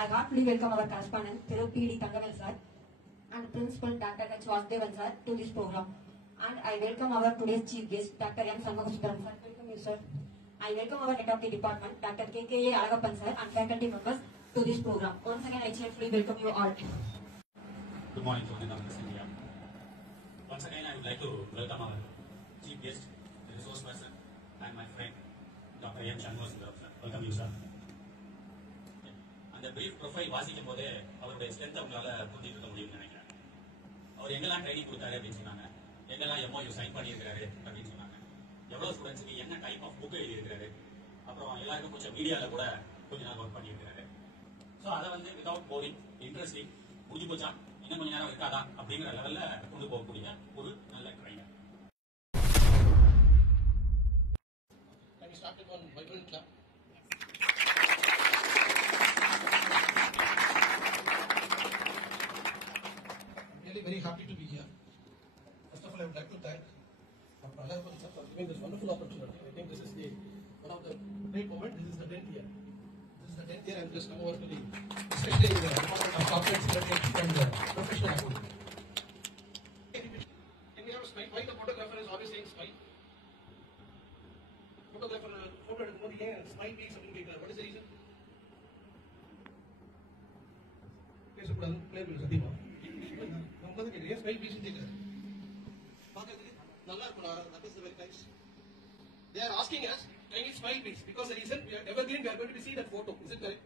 I heartily welcome our correspondent, Thiru P.D. Thangavel sir, and Principal Dr. H. Vasudevan sir to this program. And I welcome our today's chief guest, Dr. M. Shanmugasudaram sir. Welcome you, sir. I welcome our head of the department, Dr. K.K.A. Alagappan sir, and faculty members to this program. Once again, I cheerfully welcome you all. Good morning to India. Once again, I would like to welcome our chief guest, the resource person, and my friend, Dr. M. Shanmugasudaram sir. Welcome you, sir. அந்த brief profile வாசிக்கும் போதே அவருடைய ஸ்ட்ரென்த் அவங்களால புரிஞ்சுட்டு இருக்க முடியும்னு நினைக்கிறேன். அவர் எங்கெல்லாம் ட்ரைனிங் கொடுத்தாரு அப்படின்னு சொன்னாங்க, எங்கெல்லாம் எம்ஓயு சைன் பண்ணியிருக்காரு அப்படின்னு சொன்னாங்க, எவ்வளவு ஸ்டூடெண்ட்ஸுக்கு என்ன டைப் ஆஃப் புக் எழுதியிருக்காரு, அப்புறம் எல்லாருக்கும் கொஞ்சம் மீடியாவில் கூட கொஞ்ச நாள் ஒர்க் பண்ணியிருக்காரு. ஸோ அதை வந்து வித்வுட் போரிங் இன்ட்ரெஸ்டிங் முடிஞ்சு போச்சா இன்னும் கொஞ்ச நேரம் இருக்காதா அப்படிங்கிற லெவல்ல கொண்டு போகக்கூடிய ஒரு நல்ல trainer. Really very happy to be here. First of all, I would like to thank Dr. Alagappan sir for giving this wonderful opportunity. I think this is one of the great moments. This is the 10th year. This is the 10th year. I'm just come over to especially in the department of corporate secretary and professional activity. Can we have a smile? Why the photographer is always saying smile? Photographer photo எடுக்கும்போது ஏன் smile please அப்படின்னு கேட்கிறார். What is the reason? பேசக்கூடாது. Player will சத்தியமா. நம்ம கேட்குறேன் ஏன் smile piece கேட்குறாரு. பார்க்கறதுக்கு நல்லா இருக்கும். That is very nice. They are asking us, can you smile please? Because the reason we are evergreen, we are going to see that photo. Is it correct?